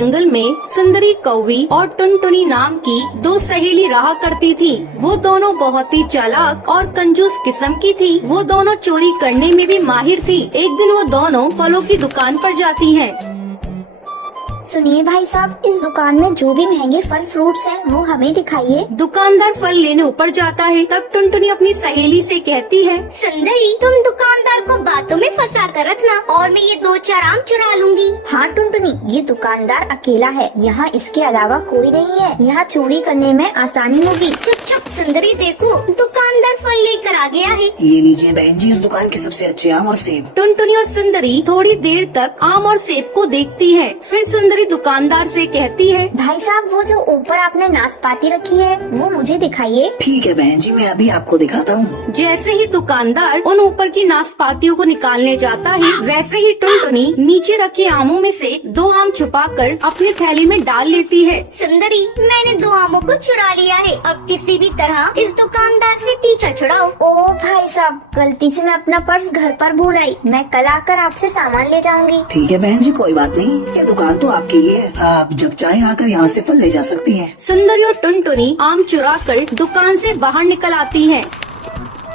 जंगल में सुंदरी कौवी और टुनटुनी नाम की दो सहेली रहा करती थी। वो दोनों बहुत ही चालाक और कंजूस किस्म की थी। वो दोनों चोरी करने में भी माहिर थी। एक दिन वो दोनों फलों की दुकान पर जाती हैं। सुनिए भाई साहब, इस दुकान में जो भी महंगे फल फ्रूट्स हैं वो हमें दिखाइए। दुकानदार फल लेने ऊपर जाता है। तब टुनटुनी अपनी सहेली से कहती है, सुंदरी, तुम दुकानदार को बातों में फंसा कर रखना और मैं ये 2-4 आम चुरा लूंगी। हाँ टुनटुनी, ये दुकानदार अकेला है, यहाँ इसके अलावा कोई नहीं है। यहाँ चोरी करने में आसानी होगी। चुप चुप सुंदरी, देखो दुकानदार फल लेकर आ गया है। ये लीजिए बहन जी, इस दुकान के सबसे अच्छे आम और सेब। टुनटुनी और सुंदरी थोड़ी देर तक आम और सेब को देखती है। फिर सुंदरी दुकानदार से कहती है, भाई साहब, वो जो ऊपर आपने नाशपाती रखी है वो मुझे दिखाइए। ठीक है बहन जी, मैं अभी आपको दिखाता हूँ। जैसे ही दुकानदार उन ऊपर की नाशपातियों को निकालने जाता है, वैसे ही टुनटुनी नीचे रखे आमों में से 2 आम छुपाकर अपनी थैली में डाल लेती है। सुंदरी, मैंने 2 आमों को चुरा लिया है। अब किसी भी तरह इस दुकानदार से पीछा छुड़ाओ। ओ भाई साहब, गलती से मैं अपना पर्स घर पर भूल आई। मैं कल आकर आपसे सामान ले जाऊंगी। ठीक है बहन जी, कोई बात नहीं, ये दुकान तो आपकी ही है। आप जब चाहे आकर यहाँ से फल ले जा सकती हैं। सुंदरी और टुनटुनी आम चुराकर दुकान से बाहर निकल आती हैं।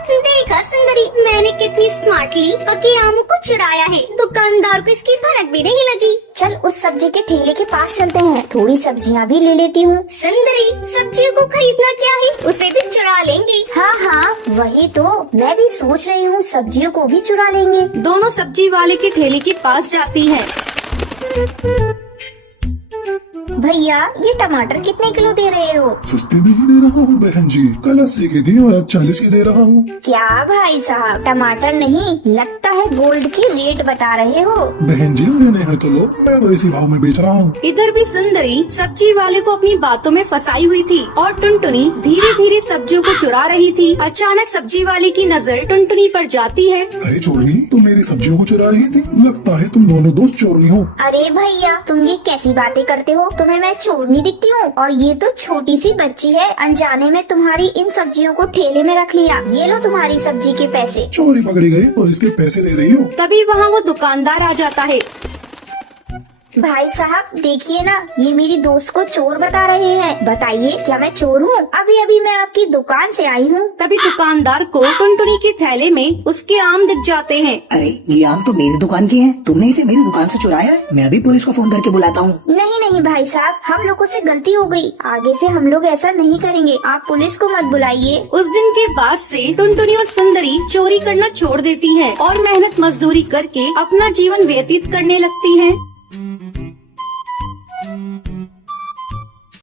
देखा सुंदरी, मैंने कितनी स्मार्टली पके आमों को चुराया है। दुकानदार को इसकी भनक भी नहीं लगी। चल उस सब्जी के ठेले के पास चलते हैं, थोड़ी सब्जियाँ भी ले लेती हूँ। सुंदरी, सब्जियों को खरीदना क्या है, उसे भी चुरा लेंगे। हाँ हाँ, वही तो मैं भी सोच रही हूँ, सब्जियों को भी चुरा लेंगे। दोनों सब्जी वाले के ठेले के पास जाती हैं। भैया, ये टमाटर कितने किलो दे रहे हो? सस्ते में ही दे रहा हूँ बहन जी, कल 80 के दी और आज 40 के दे रहा हूँ। क्या भाई साहब, टमाटर नहीं, लगता है गोल्ड की रेट बता रहे हो। बहन जी लेने हैं तो लो, मैं तो इसी भाव में बेच रहा हूँ। इधर भी सुंदरी सब्जी वाले को अपनी बातों में फंसाई हुई थी और टुनटुनी धीरे धीरे सब्जियों को चुरा रही थी। अचानक सब्जी वाले की नजर टुनटुनी पर जाती है। अरे चोरनी, तुम मेरी सब्जियों को चुरा रही थी? लगता है तुम दोनों दोस्त चोरनी हो। अरे भैया, तुम ये कैसी बातें करते हो? तुम्हें मैं चोरनी दिखती हूँ? और ये तो छोटी सी बच्ची है, अनजाने में तुम्हारी इन सब्जियों को ठेले में रख लिया। ये लो तुम्हारी सब्जी के पैसे। चोरी पकड़ी गई तो इसके पैसे दे रही हो? तभी वहाँ वो दुकानदार आ जाता है। भाई साहब देखिए ना, ये मेरी दोस्त को चोर बता रहे हैं। बताइए, क्या मैं चोर हूँ? अभी अभी मैं आपकी दुकान से आई हूँ। तभी दुकानदार को टुनटुनी के थैले में उसके आम दिख जाते हैं। अरे ये आम तो मेरी दुकान के हैं, तुमने इसे मेरी दुकान से चुराया है। मैं अभी पुलिस को फोन करके बुलाता हूँ। नहीं नहीं भाई साहब, हम लोगों से गलती हो गई, आगे से हम लोग ऐसा नहीं करेंगे। आप पुलिस को मत बुलाइए। उस दिन के बाद से टुनटुनी और सुंदरी चोरी करना छोड़ देती हैं और मेहनत मजदूरी करके अपना जीवन व्यतीत करने लगती हैं।